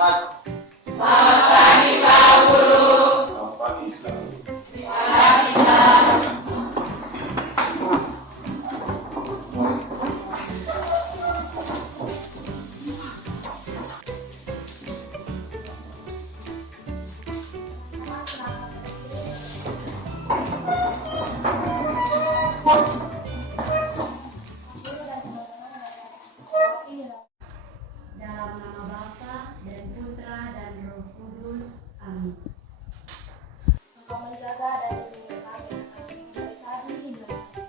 Selamat pagi Pak Guru. Selamat pagi, silakan. Terima kasih Pak. Dalam nama Bapa dan Putra dan Roh Kudus. Amin. Engkau menjaga dan melindungi kami dari tadi hingga saat.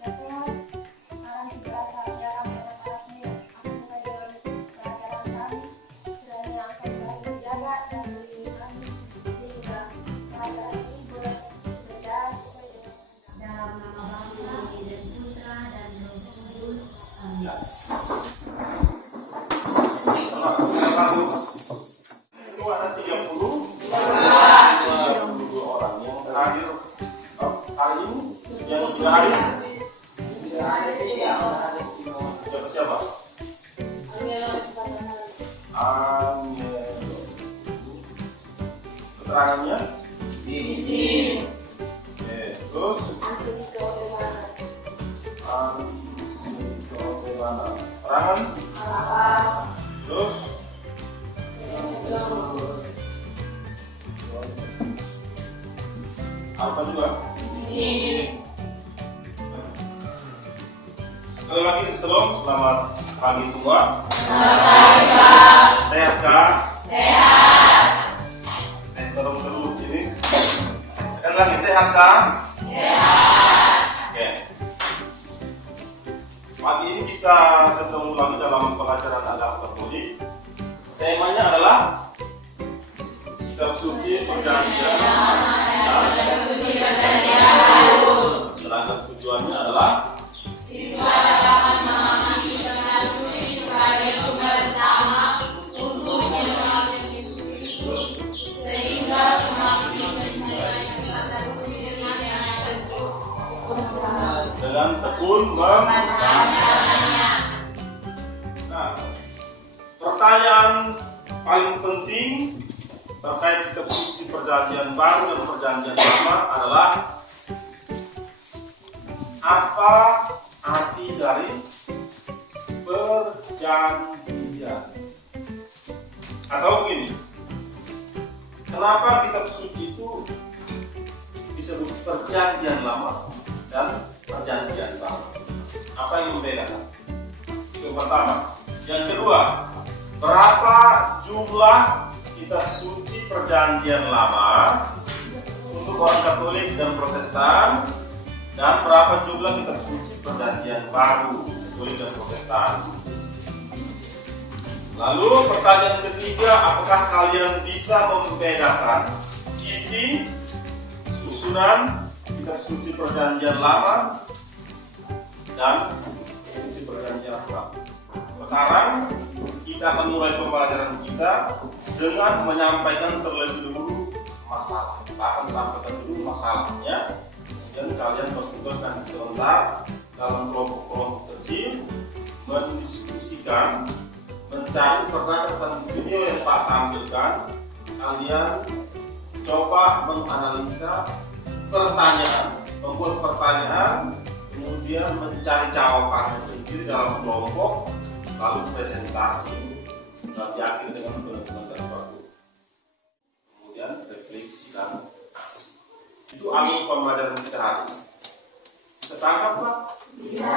Ya Tuhan, sekarang juga saatnya kami anak-anakmu akan mulai dalam pelajaran kami. Kiranya Engkau selalu menjaga dan melindungi kami sehingga pelajaran ini boleh berjalan sesuai dengan kehendak. Dalam nama Bapa dan Putra dan Roh Kudus. Amin. Itu ada 32 orang yang hadir hari ini, yang sudah hadir. Siapa? Angel. Keterangannya? Terus? Ansiko Bagaimana? Keterangan? Terus? Apa juga? Sekali lagi shalom, selamat pagi semua. Selamat pagi Pak. Sehat Kak? Sehat. Tes tolong terus ini. Sekali lagi sehat Kak? Sehat. Oke. Pagi ini kita ketemu lagi dalam pelajaran agama Katolik. Temanya adalah Kitab Suci Perjanjian Baru. Tujuannya adalah Siswa dapat memahami kitab suci sebagai sumber utama untuk menyelami Kristus sehingga semakin mencintai kitab suci dengan tekun memahaminya. Nah, pertanyaan paling penting terkait kitab suci Perjanjian Baru dan Perjanjian Lama adalah apa arti dari perjanjian? Atau begini, kenapa kitab suci itu disebut Perjanjian Lama dan Perjanjian Baru? Apa yang membedakan? Itu pertama. Yang kedua, berapa jumlah kitab suci Perjanjian Lama untuk orang Katolik dan Protestan, dan berapa jumlah kitab suci Perjanjian Baru Katolik dan Protestan? Lalu pertanyaan ketiga, apakah kalian bisa membedakan isi susunan kitab suci Perjanjian Lama dan suci Perjanjian Baru? Sekarang kita akan mulai pembelajaran kita dengan menyampaikan terlebih dahulu masalah. Kita akan sampaikan dulu masalahnya, kemudian kalian bertugas nanti sebentar dalam kelompok-kelompok kecil mendiskusikan, mencari berdasarkan video yang Pak tampilkan. Kalian coba menganalisa pertanyaan, membuat pertanyaan, kemudian mencari jawabannya sendiri dalam kelompok, lalu presentasi, dan diakhiri dengan penutupan dari waktu. Kemudian refleksi dan aksi. Itu alur pembelajaran kita hari ini. Bisa tangkap Pak? Bisa.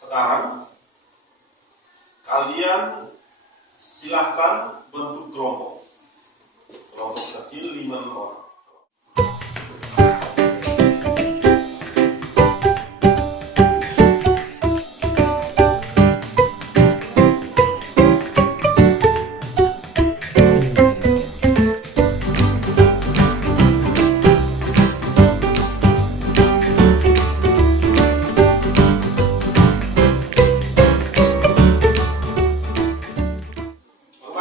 Sekarang kalian silahkan bentuk kelompok kecil 5 orang.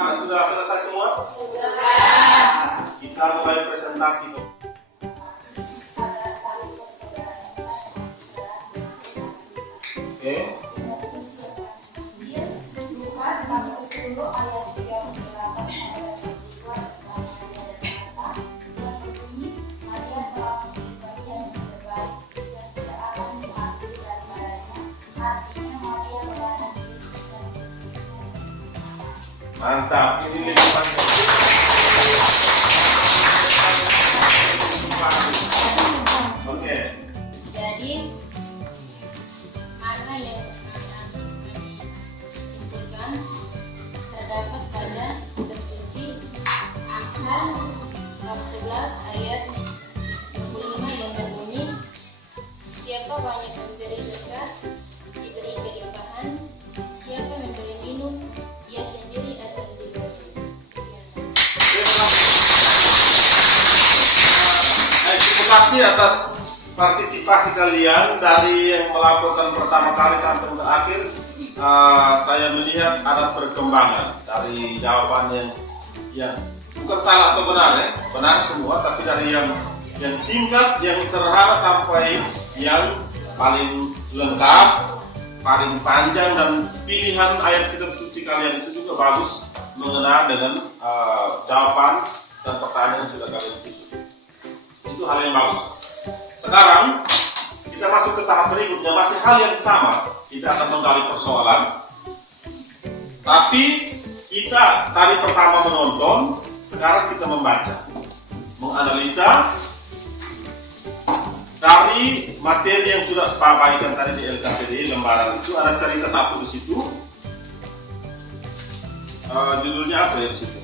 Sudah selesai semua? Sudah. Kita mulai presentasi. Oke. Lukas 10 ayat 38 sampai 42 Maria telah menjadi yang terbaik dan tidak akan diambil daripadanya. Artinya Maria melayani Yesus dan Mantap. Ini lebih panjang. Oke. Jadi mana yang kami simpulkan terdapat pada kitab suci Amsal bab 11 ayat 25 yang berbunyi, siapa banyak memberi berkat diberi kelimpahan, siapa memberi minum ia sendiri akan diberi. Terima kasih atas partisipasi kalian dari yang melaporkan pertama kali sampai terakhir. Saya melihat ada perkembangan dari jawaban yang bukan salah atau benar ya, benar semua, tapi dari yang singkat, yang sederhana sampai yang paling lengkap, paling panjang, dan pilihan ayat kitab suci kalian itu juga bagus mengenai dengan jawaban dan pertanyaan yang sudah kalian susun. Itu hal yang bagus. Sekarang kita masuk ke tahap berikutnya, masih hal yang sama. Kita akan menggali persoalan, tapi kita tadi pertama menonton, sekarang kita membaca, menganalisa dari materi yang sudah Pak bagikan tadi di LKPD lembaran itu. Ada cerita satu di situ. Judulnya apa ya di situ?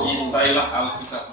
Cintailah Alkitab.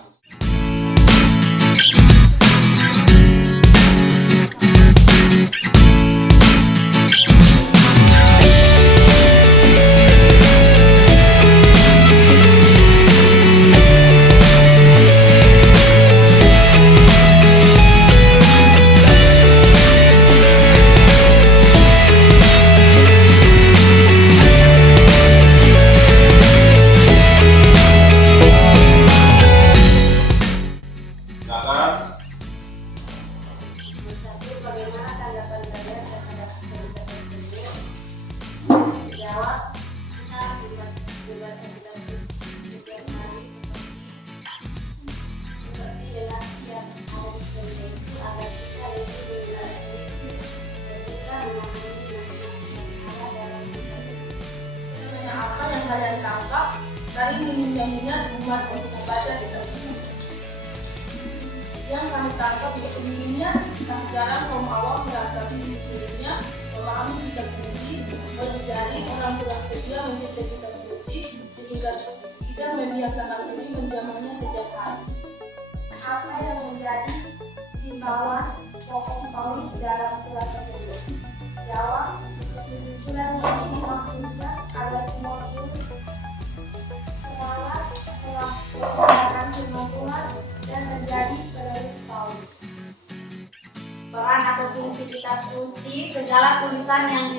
Bagaimana tanggapan kalian terhadap cerita tersebut? Jawab, kita harus membaca kitab suci setiap hari seperti lelaki yang ada di cerita itu, agar kita lebih mengenal Kristus dan kita memahami nasihat Allah dalam kitab itu. Sebenarnya apa yang kalian tangkap dari minim-minimnya umat untuk membaca kitab suci? Yang kami tangkap yaitu minimnya jarang kaum awam merasa dirinya memahami kitab suci, menjadi orang kurang setia mencintai kitab suci sehingga tidak membiasakan diri menjamannya setiap hari. Apa yang menjadi himbauan pokok Paulus dalam surat tersebut? Jawab, surat ini dimaksudkan agar Timotius semangat melakukan firman Tuhan dan menjadi penerus Paulus. Peran atau fungsi kitab suci, segala tulisan yang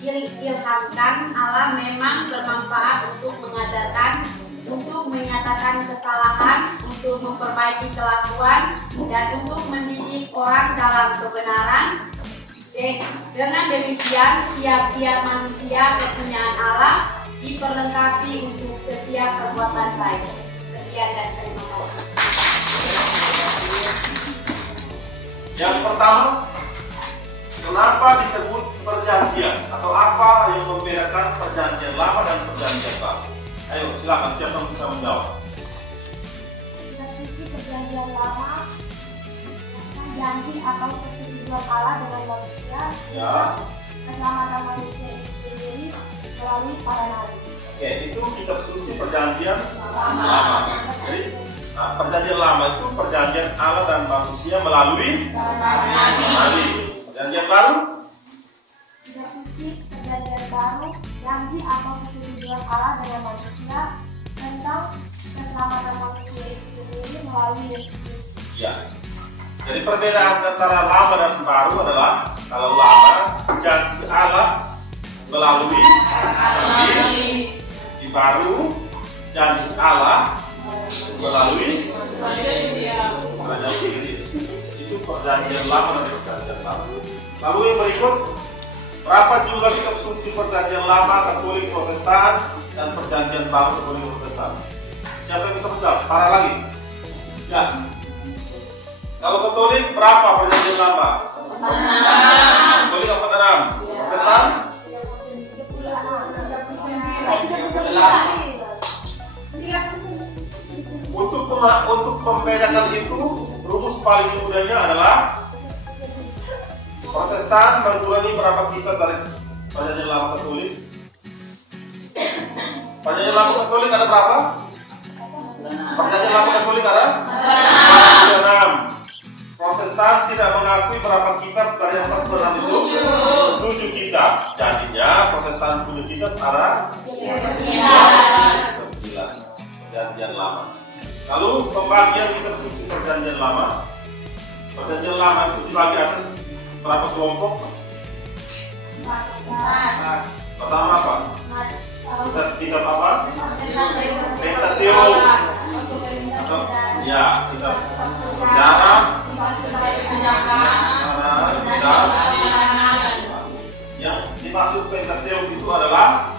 diilhamkan Allah memang bermanfaat untuk mengajarkan, untuk menyatakan kesalahan, untuk memperbaiki kelakuan, dan untuk mendidik orang dalam kebenaran. Dengan demikian, tiap-tiap manusia kepunyaan Allah diperlengkapi untuk setiap perbuatan baik. Sekian dan terima kasih. Yang pertama, kenapa disebut perjanjian atau apa yang membedakan perjanjian lama dan perjanjian baru? Ayo silakan, siapa yang bisa menjawab? Kitab suci perjanjian lama janji atau persetujuan persetujuan Allah dengan manusia, Ya. keselamatan manusia itu sendiri melalui para nabi. Oke, itu kitab suci perjanjian lama. Jadi, perjanjian lama itu perjanjian Allah dan manusia melalui nabi. Perjanjian baru, Kitab suci perjanjian baru, janji atau persetujuan Allah dengan manusia tentang keselamatan manusia itu sendiri melalui Yesus Kristus. ya. Jadi perbedaan antara lama dan baru adalah kalau lama janji Allah melalui nabi, di baru janji Allah melalui perjanjian diri. Itu perjanjian lama dan perjanjian baru. Lalu yang berikut, berapa jumlah kitab suci perjanjian lama Katolik Protestan dan perjanjian baru Katolik Protestan? Siapa yang bisa menjawab? Para lagi. Ya. Kalau Katolik berapa perjanjian lama? Katolik apa 6? Protestan? Untuk membedakan itu, rumus paling mudahnya adalah Protestan mengurangi berapa kitab dari perjanjian lama Katolik? Perjanjian lama Katolik ada berapa? Perjanjian lama Katolik ada 6. Protestan tidak mengakui berapa kitab dari yang 46 itu? 7 kitab. Jadinya Protestan punya kitab ada 9. Perjanjian lama. Lalu pembagian kitab suci perjanjian lama. Perjanjian lama itu dibagi atas berapa kelompok? Pertama apa? Kitab apa? Pentateuch. Ya, kitab sejarah. Yang dimaksud Pentateuch itu adalah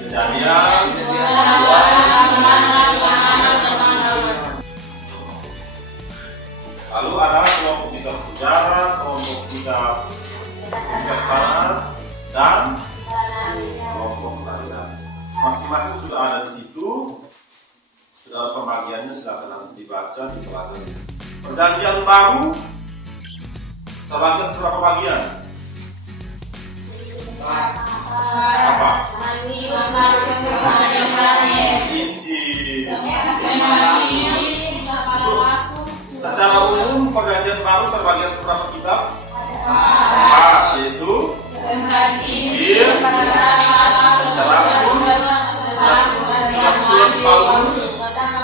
Kejadian, lalu ada kelompok kitab sejarah, kelompok kitab kebijaksanaan, dan kelompok kenabian. Masing-masing sudah ada di situ. Sudah pembagiannya silakan nanti dibaca, dipelajari. Perjanjian baru terbagi atas berapa bagian? Apa? Injil. Secara umum perjanjian baru terbagi atas berapa kitab? 4, yaitu Injil, Rasul, surat Paulus,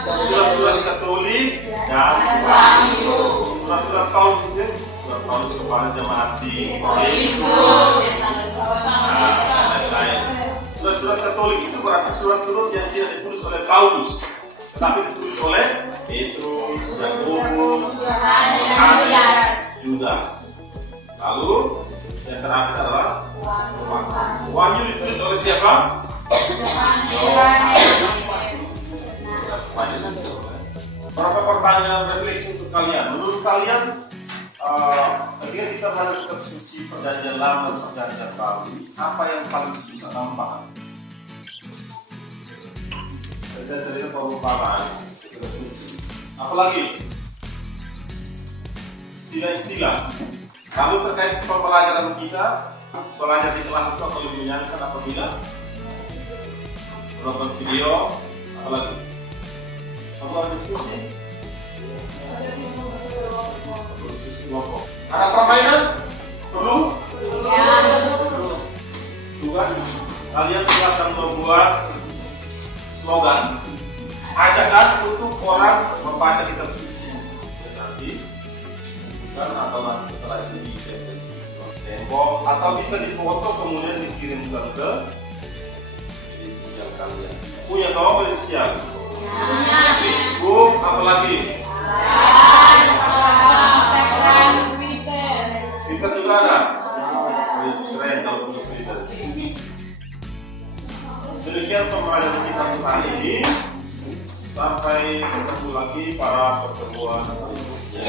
surat-surat Katolik, dan surat-surat Paulus itu surat Paulus kepada jemaat di Korintus. Surat-surat Katolik itu berarti surat-surat yang tidak ditulis oleh Paulus, tetapi ditulis oleh Petrus, Yakobus, Yohanes, Yudas. Lalu yang terakhir adalah Wahyu ditulis oleh siapa? Berapa pertanyaan refleksi untuk kalian? Menurut kalian, ketika kita belajar kitab suci perjanjian lama dan perjanjian baru, apa yang paling susah nampak? Kita cerita perumpamaan kitab suci. Apalagi istilah-istilah. Lalu terkait pembelajaran kita, belajar di kelas itu akan lebih menyenangkan apabila nonton video, apalagi nonton diskusi kelompok. Ada permainan? Perlu? Tugas kalian silakan membuat slogan ajakan untuk orang membaca kitab suci. Nanti kan atau nanti setelah itu di tembok atau bisa difoto kemudian dikirimkan ke media sosial kalian. Punya toh media sosial? Facebook, apalagi? Twitter juga ada? Keren kalau sudah Twitter. Demikian pembelajaran kita hari ini. Sampai ketemu lagi para pertemuan berikutnya.